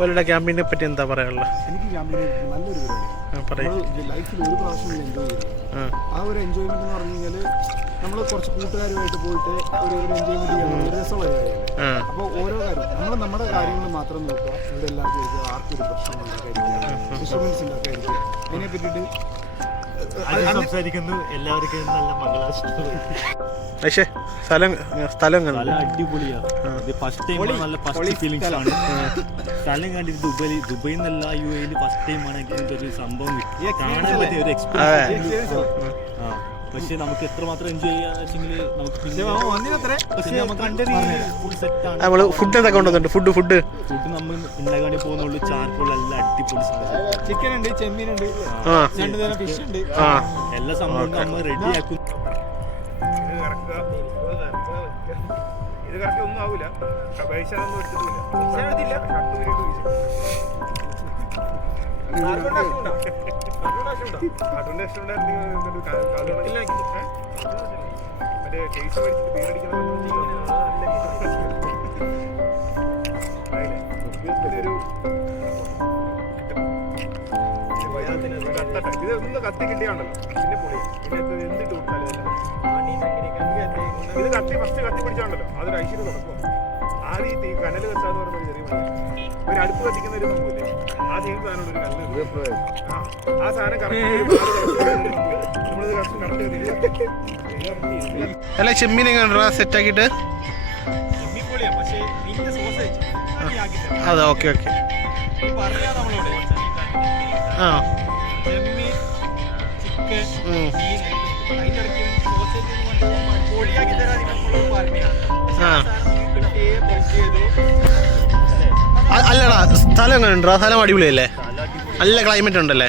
അവരുടെ ക്യാമ്പിനെ പറ്റി എന്താ പറയാനുള്ളത്? എനിക്ക് ക്യാമ്പിന് നല്ലൊരു പരിപാടിയാണ്. ലൈഫിൽ ഒരു പ്രാവശ്യം എൻജോയ് ചെയ്തു. ആ ഒരു എൻജോയ്മെന്റ് എന്ന് പറഞ്ഞു കഴിഞ്ഞാൽ നമ്മൾ കുറച്ച് കൂട്ടുകാരുമായിട്ട് പോയിട്ട് ഒരു എൻജോയ്മെന്റ് ചെയ്യാൻ ഒരു രസമുള്ള കാര്യമാണ്. അപ്പോൾ ഓരോ കാര്യം നമ്മുടെ കാര്യങ്ങൾ മാത്രം നോക്കുക. ഇവിടെ എല്ലാവർക്കും ആർക്കൊരു പ്രശ്നം ഉണ്ടാക്കാതിരിക്കുക, ഡിസ്റ്റർബൻസ് ഉണ്ടാക്കാതിരിക്കുക. അതിനെ പറ്റിയിട്ട് സംസാരിക്കുന്നു. എല്ലാവർക്കും നല്ല മംഗളാശംസകൾ. പക്ഷേ സ്ഥലം അടിപൊളിയാണ്. ഫസ്റ്റ് ടൈം നല്ല ഫസ്റ്റ് ഫീലിംഗ്സ് ആണ്. സ്ഥലം കണ്ടിട്ട് ദുബൈയിൽ നിന്നല്ല UAE ഫസ്റ്റ് ടൈം ആണ് ഒരു സംഭവം കാണാൻ പറ്റിയ ഒരു എക്സ്പീരിയൻസ്. പക്ഷെ നമുക്ക് എത്രമാത്രം എൻജോയ് ചെയ്യാന്ന് വെച്ചെങ്കിൽ നമുക്ക് ഫുൾ സെറ്റ് ആണ്. നമ്മള് ഫുഡ് എന്തൊക്കെ കൊണ്ടുവന്നിട്ടുണ്ട്? ഫുഡ് നമ്മൾ ഉണ്ടാകാൻ പോകുന്നുള്ളൂ. ചാർക്കോൾ എല്ലാം അടിപൊളി സാധനം. ചിക്കൻ ഉണ്ട്, ചെമ്മീനുണ്ട്, ഫിഷ് ഉണ്ട്. എല്ലാ സംഭവം നമ്മൾ റെഡിയാക്കും. ഇത് കറക്റ്റ് ഒന്നും ആവൂല. പൈസൊന്നും എടുത്തിട്ടില്ല. അതുകൊണ്ട് മറ്റേ കേസ് മേടിച്ചിട്ട് പേരടിക്കുന്ന ഇതൊന്ന് കത്തി കിട്ടിയാണല്ലോ പിന്നെ പൊളി. പിന്നെ എന്തിട്ട് കൊടുത്താലും ഇത് ഫസ്റ്റ് കത്തി പിടിച്ചാണല്ലോ അതൊരു ഐശ്വര്യം തുടക്കം. ആദ്യം ഈ കനൽ വെച്ചാന്ന് പറയുന്ന ചെറിയ മതി. ഒരു അടുപ്പ് കത്തിക്കുന്ന ഒരു സംഭവമില്ലേ, ആ സെയിം സാധനമുള്ള ഒരു കല്ല്. ആ സാധനം കറക്റ്റ് നമ്മളിത് കറക്റ്റ് അല്ല ചെമ്മീൻ എങ്ങനെ സെറ്റ് ആക്കിയിട്ട്? ചെമ്മീൻ പൊളിയാ. പക്ഷേ മീനിന്റെ സോസേജ് അതെ, ഓക്കെ പറയാ നമ്മളോട് ചെമ്മീൻ, ചിക്കൻ, മീൻ, അതിൻ്റെ ഇടയ്ക്ക് സോസേജ് പൊളിയാക്കി തരാൻ നമ്മളോട് പറഞ്ഞാണ്. അല്ലടാ സ്ഥലം എങ്ങനെ ഉണ്ടോ? സ്ഥലം അടിപൊളിയല്ലേ? നല്ല ക്ലൈമറ്റ് ഉണ്ടല്ലേ?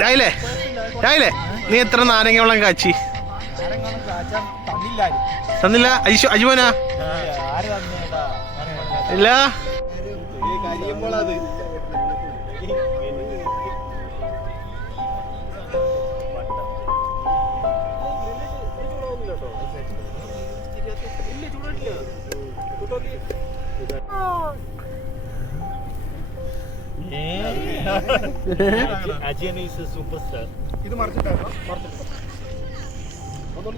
രാവിലെ നീ എത്ര നാരങ്ങ വെള്ളം കാച്ചി തന്നില്ല? അജുവനാ ഇല്ല. Ajay is a superstar. ഇത് മറിച്ചിട്ടായിരുന്നു. സോറി